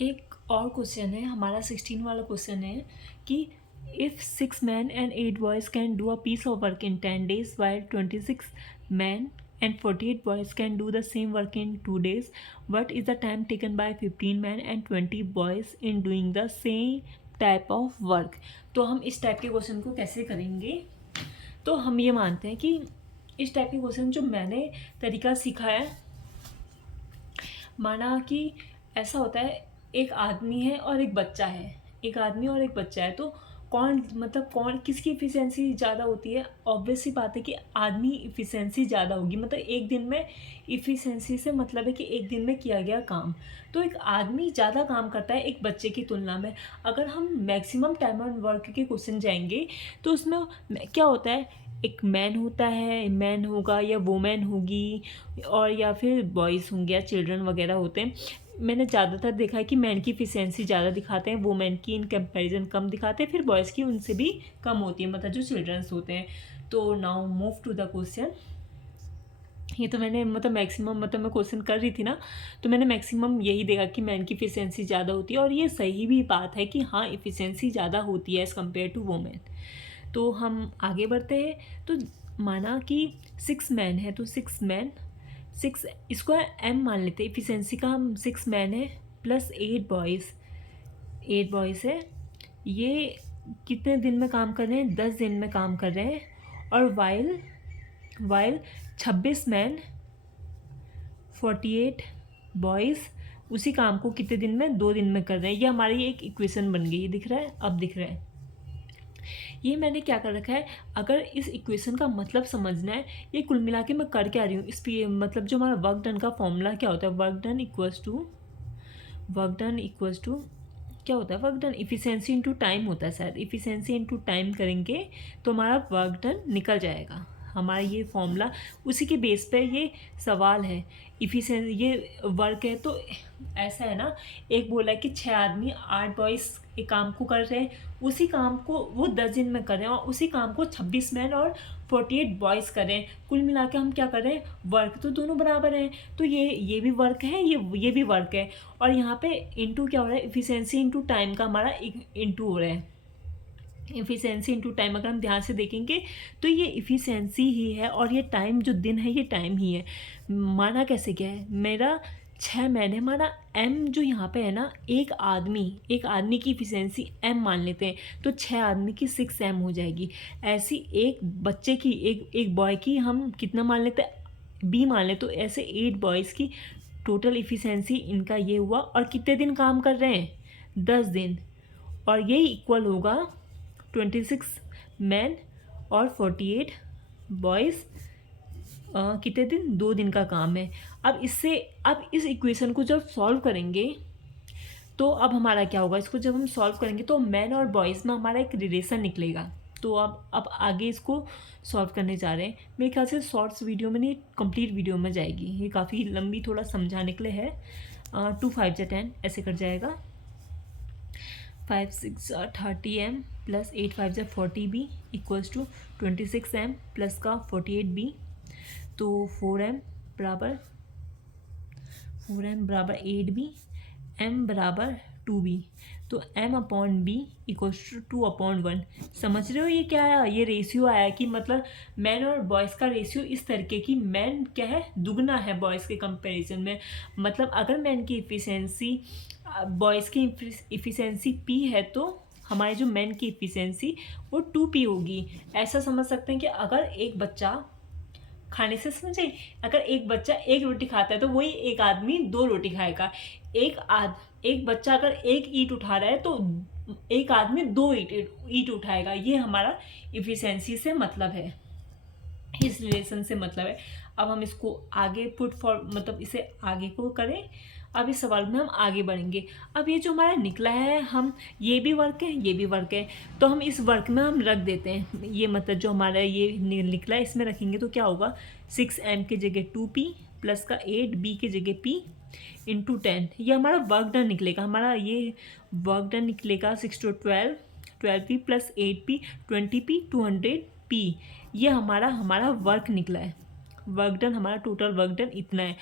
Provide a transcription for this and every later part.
एक और क्वेश्चन है हमारा 16 वाला क्वेश्चन है कि if 6 men and 8 boys can do a piece of work in 10 days while 26 men and 48 boys can do the same work in 2 days, what is the time taken by 15 men and 20 boys in doing the same type of work? तो हम इस type के question को कैसे करेंगे? तो हम ये मानते हैं कि इस टाइप के क्वेश्चन जो मैंने तरीका सीखा है, माना कि ऐसा होता है, एक आदमी है और एक बच्चा है, एक आदमी और एक बच्चा है, तो कौन किसकी इफ़िशेंसी ज़्यादा होती है? ऑब्वियस सी बात है कि आदमी इफ़िशेंसी ज़्यादा होगी। मतलब एक दिन में इफ़िशेंसी से मतलब है कि एक दिन में किया गया काम, तो एक आदमी ज़्यादा काम करता है एक बच्चे की तुलना में। अगर हम मैक्सिमम टाइम ऑन वर्क के क्वेश्चन जाएंगे तो उसमें क्या होता है, एक मैन होता है, मैन होगा या वुमेन होगी, और या फिर बॉयज़ होंगे या चिल्ड्रन वगैरह होते हैं। मैंने ज़्यादातर देखा है कि मैन की इफ़िशेंसी ज़्यादा दिखाते हैं, वुमेन की इन कंपैरिजन कम दिखाते हैं, फिर बॉयज़ की उनसे भी कम होती है, मतलब जो चिल्ड्रंस होते हैं। तो now move to the question. ये तो मैंने मैक्सिमम मैं क्वेश्चन कर रही थी ना, तो मैंने मैक्सिमम यही देखा कि मैन की इफ़िशेंसी ज़्यादा होती है, और ये सही भी बात है कि हाँ, इफ़िशेंसी ज़्यादा होती है एज़ कम्पेयर टू वुमेन। तो हम आगे बढ़ते हैं। तो माना कि 6 मैन है, तो 6 मैन, 6 इसको एम मान लेते हैं, इफ़िशेंसी का हम 6 मैन है प्लस 8 बॉयज़ है। ये कितने दिन में काम कर रहे हैं? 10 दिन में काम कर रहे हैं। और वाइल 26 मैन 48 बॉयज़ उसी काम को कितने दिन में? 2 दिन में कर रहे हैं। ये हमारी एक इक्वेशन बन गई, दिख रहा है? अब दिख रहा है। ये मैंने क्या कर रखा है, अगर इस इक्वेशन का मतलब समझना है, ये कुल मिला के मैं कर क्या रही हूँ, इस पे मतलब जो हमारा वर्क डन का फॉर्मूला क्या होता है, वर्क डन इक्वल्स टू क्या होता है, work done efficiency into time होता है शायद। इफ़िशेंसी इनटू टाइम करेंगे तो हमारा वर्क डन निकल जाएगा। हमारा ये फॉर्मूला उसी के बेस पे ये सवाल है। इफ़िशेंसी ये वर्क है, तो ऐसा है ना, एक बोला है कि 6 आदमी 8 बॉयज़ एक काम को कर रहे हैं, उसी काम को वो 10 दिन में कर रहे हैं, और उसी काम को 26 मैन और 48 बॉयज़ कर रहे हैं। कुल मिला के हम क्या कर रहे हैं, वर्क तो दोनों बराबर हैं, तो ये भी वर्क है, ये भी वर्क है। और यहाँ पे इंटू क्या हो रहा है, इफ़िशेंसी इंटू टाइम का हमारा इंटू हो रहा है। इफ़िशेंसी इंटू टाइम अगर हम ध्यान से देखेंगे तो ये इफ़िशेंसी ही है, और ये टाइम जो दिन है ये टाइम ही है। माना कैसे क्या है, मेरा 6 मैन है, हमारा एम जो यहाँ पे है ना, एक आदमी की इफ़िशेंसी एम मान लेते हैं, तो 6 आदमी की 6 एम हो जाएगी। ऐसी एक बच्चे की, एक बॉय की हम कितना मान लेते हैं, बी मान ले, तो ऐसे 8 बॉयज़ की टोटल इफ़िशेंसी इनका ये हुआ। और कितने दिन काम कर रहे हैं? 10 दिन। और यही इक्वल होगा 26 मैन और 48 बॉयज़, कितने दिन? 2 दिन का काम है। अब इस इक्वेशन को जब सॉल्व करेंगे तो अब हमारा क्या होगा, इसको जब हम सॉल्व करेंगे तो मैन और बॉयज़ में हमारा एक रिलेशन निकलेगा। तो अब आगे इसको सॉल्व करने जा रहे हैं। मेरे ख्याल से शॉर्ट्स वीडियो में नहीं, कंप्लीट वीडियो में जाएगी, ये काफ़ी लंबी थोड़ा समझाने के लिए है। 2 5 जा 10 ऐसे कर जाएगा। 5 6 30 एम प्लस 8 5 जा 40 b equals to 26 m plus का 48 बी। तो 4 एम बराबर 8 बी, एम बराबर 2 बी। तो m upon b equals to 2/1। समझ रहे हो ये क्या आया, ये रेशियो आया कि मतलब मैन और बॉयज़ का रेशियो इस तरीके की, मैन क्या है, दुगना है बॉयज़ के कंपैरिजन में। मतलब अगर मैन की इफ़िशेंसी बॉयज़ की इफ़िशेंसी पी है, तो हमारे जो मैन की इफ़िशेंसी वो 2p होगी। ऐसा समझ सकते हैं कि अगर एक बच्चा खाने से, समझे, अगर एक बच्चा एक रोटी खाता है तो वही एक आदमी 2 रोटी खाएगा। एक बच्चा अगर एक ईंट उठा रहा है तो एक आदमी 2 ईंट उठाएगा। ये हमारा इफ़िशेंसी से मतलब है, इस रिलेशन से मतलब है। अब हम इसको आगे इसे आगे को करें। अब इस सवाल में हम आगे बढ़ेंगे। अब ये जो हमारा निकला है, हम ये भी वर्क है, ये भी वर्क है, तो हम इस वर्क में हम रख देते हैं। ये जो हमारा ये निकला है इसमें रखेंगे तो क्या होगा, 6 एम की जगह 2p प्लस का 8 बी की जगह p इंटू 10। ये हमारा वर्क डन निकलेगा। हमारा ये वर्क डन निकलेगा 6 to 12p plus 8p 20p 200p। ये हमारा वर्क निकला है। वर्क डन, हमारा टोटल वर्क डन इतना है।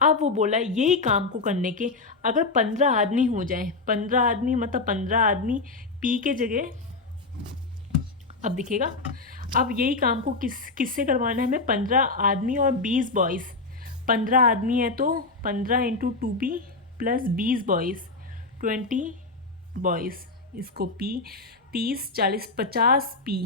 अब वो बोला यही काम को करने के अगर 15 आदमी हो जाए, 15 आदमी मतलब 15 आदमी पी के जगह, अब दिखेगा, अब यही काम को किससे करवाना है हमें, 15 आदमी और 20 बॉयज़। 15 आदमी है तो 15 into 2p plus 20 boys, 20 boys, इसको p, 30 40 50 p।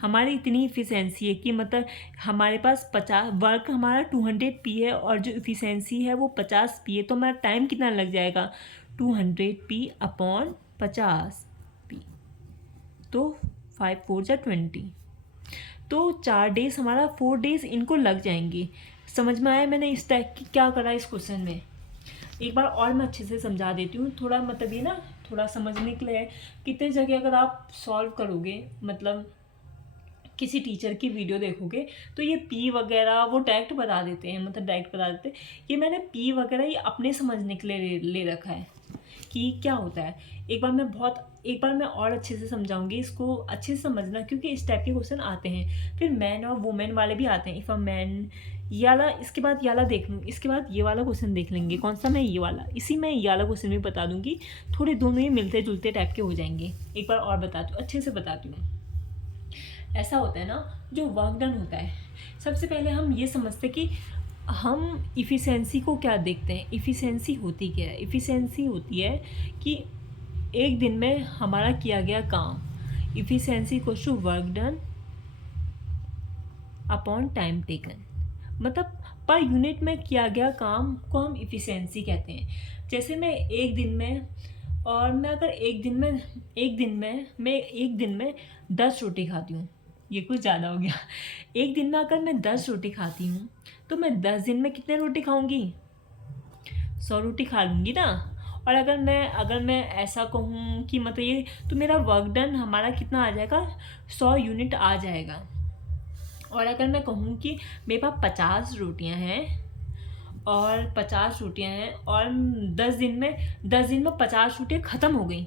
हमारी इतनी इफ़िशेंसी है कि मतलब हमारे पास 50 वर्क हमारा 200 p है और जो इफ़िशेंसी है वो 50 p है, तो हमारा टाइम कितना लग जाएगा, 200 p अपॉन 50 p, तो 5 4 जा 20, तो 4 डेज हमारा 4 डेज इनको लग जाएंगे। समझ में आया मैंने इस टाइप की क्या करा इस क्वेश्चन में। एक बार और मैं अच्छे से समझा देती हूँ, थोड़ा मतलब ये ना थोड़ा समझने के लिए। कितने जगह अगर आप सॉल्व करोगे, मतलब किसी टीचर की वीडियो देखोगे तो ये पी वगैरह वो डायरेक्ट बता देते हैं, मतलब डायरेक्ट बता देते हैं। ये मैंने पी वगैरह ये अपने समझने के लिए ले रखा है कि क्या होता है। एक बार मैं और अच्छे से समझाऊंगी, इसको अच्छे से समझना क्योंकि इस टाइप के क्वेश्चन आते हैं। फिर मैन और वुमेन वाले भी आते हैं, इफ़ अ मैन, ये वाला, इसके बाद ये वाला देख लूँ, इसके बाद ये वाला क्वेश्चन देख लेंगे। कौन सा, मैं ये वाला, इसी में ये वाला क्वेश्चन भी बता दूंगी। थोड़े दोनों ही मिलते जुलते टाइप के हो जाएंगे। एक बार और बताती हूँ, अच्छे से बताती हूँ। ऐसा होता है ना, जो वर्क डन होता है, सबसे पहले हम ये समझते कि हम इफ़िशेंसी को क्या देखते हैं। इफ़िशेंसी होती क्या है, इफ़िशेंसी होती है कि एक दिन में हमारा किया गया काम। Efficiency equals to work done upon time taken, मतलब पर यूनिट में किया गया काम को हम इफ़िशेंसी कहते हैं। जैसे मैं एक दिन में, और मैं अगर एक दिन में 10 रोटी खाती हूँ, ये कुछ ज़्यादा हो गया। एक दिन में अगर मैं 10 रोटी खाती हूँ तो मैं 10 दिन में कितने रोटी खाऊंगी, 100 रोटी खा लूँगी ना। और अगर मैं ऐसा कहूँ कि मतलब ये, तो मेरा वर्क डन हमारा कितना आ जाएगा, 100 यूनिट आ जाएगा। और अगर मैं कहूँ कि मेरे पास 50 रोटियाँ हैं और 10 दिन में 50 रोटियाँ ख़त्म हो गई,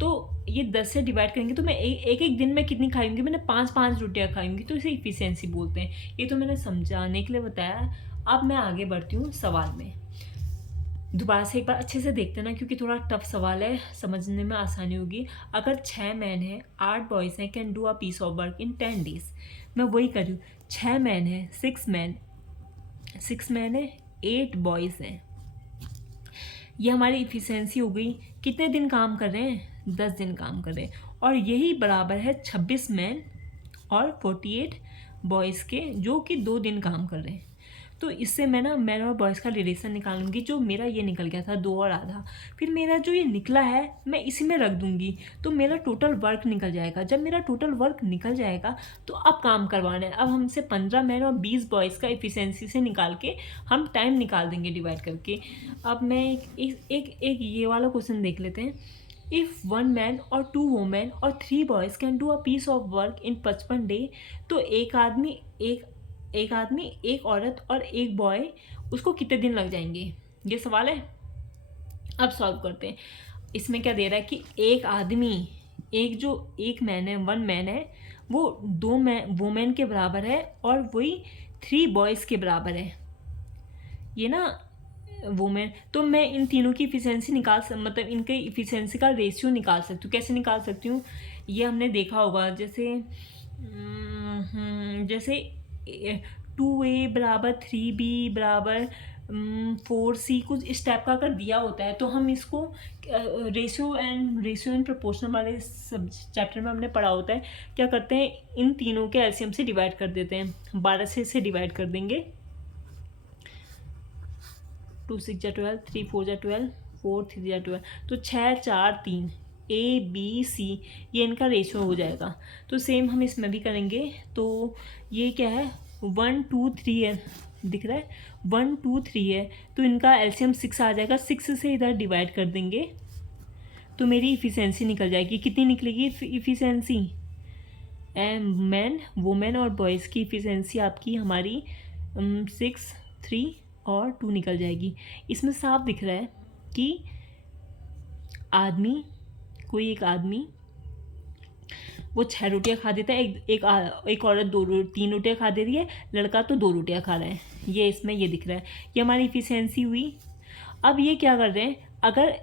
तो ये 10 से डिवाइड करेंगे तो मैं एक दिन में कितनी खाऊंगी, मैंने 5 रोटियाँ खाऊंगी, तो इसे इफ़िशेंसी बोलते हैं। ये तो मैंने समझाने के लिए बताया। अब मैं आगे बढ़ती हूँ सवाल में। दोबारा से एक बार अच्छे से देखते ना, क्योंकि थोड़ा टफ सवाल है, समझने में आसानी होगी। अगर 6 मैन हैं, 8 बॉयज़ हैं, can do a piece of work in 10 days. मैं वही कर रही हूँ, 6 मैन है, 6 मैन है, 8 बॉयज़ हैं, ये हमारी इफ़िशेंसी हो गई। कितने दिन काम कर रहे हैं, 10 दिन काम कर रहे हैं, और यही बराबर है 26 मैन और 48 बॉयज़ के, जो कि 2 दिन काम कर रहे हैं। तो इससे मैं ना मैन और बॉयज़ का रिलेशन निकालूंगी। जो मेरा ये निकल गया था 2 और आधा, फिर मेरा जो ये निकला है मैं इसी में रख दूंगी, तो मेरा टोटल वर्क निकल जाएगा। जब मेरा टोटल वर्क निकल जाएगा तो अब काम करवाना है। अब हमसे 15 मैन और 20 बॉयज़ का इफ़िशेंसी से निकाल के हम टाइम निकाल देंगे डिवाइड करके। अब मैं एक ये वाला क्वेश्चन देख लेते हैं। इफ़ 1 मैन और 2 वुमेन और 3 boys can do a piece of work in 55 day, तो एक आदमी, एक औरत और एक बॉय, उसको कितने दिन लग जाएंगे, ये सवाल है। अब सॉल्व करते हैं। इसमें क्या दे रहा है कि एक आदमी, एक मैन है, 1 मैन है, वो 2 वुमेन के बराबर है और वही 3 बॉयज़ के बराबर है। ये ना वुमेन, तो मैं इन तीनों की इफ़िशेंसी मतलब इनके इफ़िशेंसी का रेशियो निकाल सकती हूँ। कैसे निकाल सकती हूँ, ये हमने देखा होगा, जैसे 2a बराबर 3b बराबर 4c, कुछ इस टाइप का अगर दिया होता है तो हम इसको रेशियो एंड प्रोपोर्शनल वाले सब चैप्टर में हमने पढ़ा होता है। क्या करते हैं, इन तीनों के एलसीएम से डिवाइड कर देते हैं। 12 से इसे डिवाइड कर देंगे, 2 6 जा 12, 3 4 जा 12, 4 3 जा 12, तो 6 4 3 ABC, ये इनका रेशियो हो जाएगा। तो सेम हम इसमें भी करेंगे। तो ये क्या है, 1 2 3 है, दिख रहा है 1 2 3 है, तो इनका एलसीएम 6 आ जाएगा। 6 से इधर डिवाइड कर देंगे तो मेरी इफ़िशेंसी निकल जाएगी। कितनी निकलेगी इफ़िशेंसी, मैन वुमेन और बॉयज़ की इफ़िशेंसी आपकी हमारी 6 3 और 2 निकल जाएगी। इसमें साफ दिख रहा है कि कोई एक आदमी वो 6 रोटियां खा देता है, एक औरत 3 रोटियां खा दे रही है, लड़का तो 2 रोटियां खा रहा है। ये इसमें ये दिख रहा है, ये हमारी इफ़िशियंसी हुई। अब ये क्या कर रहे हैं, अगर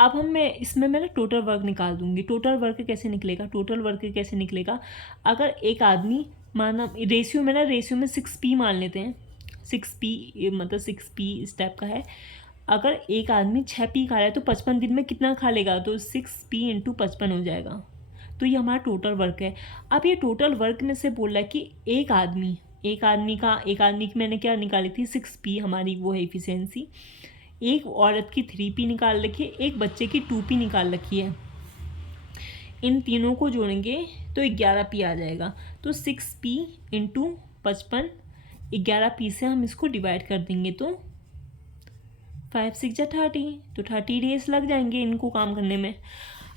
अब मैं इसमें मैं ना टोटल वर्क निकाल दूंगी। टोटल वर्क कैसे निकलेगा, टोटल वर्क कैसे निकलेगा, अगर एक आदमी माना रेशियो में 6P मान लेते हैं, 6P मतलब 6P स्टेप का है। अगर एक आदमी 6P खा रहा है तो 55 दिन में कितना खा लेगा, तो 6P इंटू 55 हो जाएगा। तो ये हमारा टोटल वर्क है। अब ये टोटल वर्क में से बोल रहा है कि एक आदमी की मैंने क्या निकाली थी, 6P हमारी वो है इफ़िशियंसी। एक औरत की 3P निकाल रखी है, एक बच्चे की 2P निकाल रखी है। इन तीनों को जोड़ेंगे तो 11P आ जाएगा। तो 6P इंटू 55, 11P से हम इसको डिवाइड कर देंगे तो 5 6 जा 30, तो 30 डेज लग जाएंगे इनको काम करने में।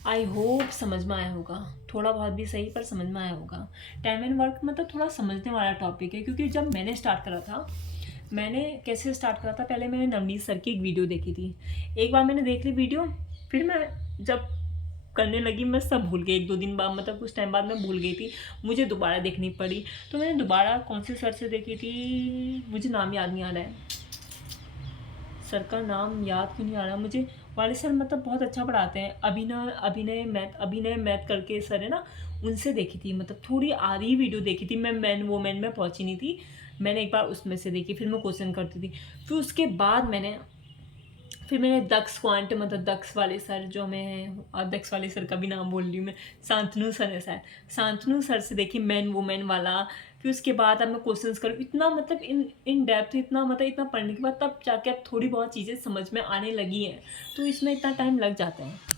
आई होप समझ में आया होगा, थोड़ा बहुत भी सही पर समझ में आया होगा। टाइम एंड वर्क मतलब थोड़ा समझने वाला टॉपिक है, क्योंकि जब मैंने स्टार्ट करा था, मैंने कैसे स्टार्ट करा था, पहले मैंने नवनीत सर की एक वीडियो देखी थी। एक बार मैंने देख ली वीडियो, फिर मैं जब करने लगी मैं सब भूल गई। 1-2 दिन बाद मतलब कुछ टाइम बाद मैं भूल गई थी, मुझे दोबारा देखनी पड़ी। तो मैंने दोबारा कौन से सर से देखी थी, मुझे नाम याद नहीं आ रहा है, सर का नाम याद क्यों नहीं आ रहा मुझे। वाले सर मतलब बहुत अच्छा पढ़ाते हैं, अभिनय मैथ करके सर है ना, उनसे देखी थी। मतलब थोड़ी आधी वीडियो देखी थी मैं, मैन वोमेन में पहुंची नहीं थी। मैंने एक बार उसमें से देखी, फिर मैं क्वेश्चन करती थी। फिर उसके बाद मैंने दक्ष क्वांट मतलब दक्ष वाले सर जो हमें हैं, और दक्ष वाले सर का भी नाम बोल रही हूँ मैं, शांतनु सर है शायद, शांतनु सर से देखी मैन वुमेन वाला। फिर उसके बाद अब मैं क्वेश्चंस करूँ, इतना मतलब इन डेप्थ, इतना मतलब इतना पढ़ने के बाद तब जाके अब थोड़ी बहुत चीज़ें समझ में आने लगी हैं। तो इसमें इतना टाइम लग जाता है।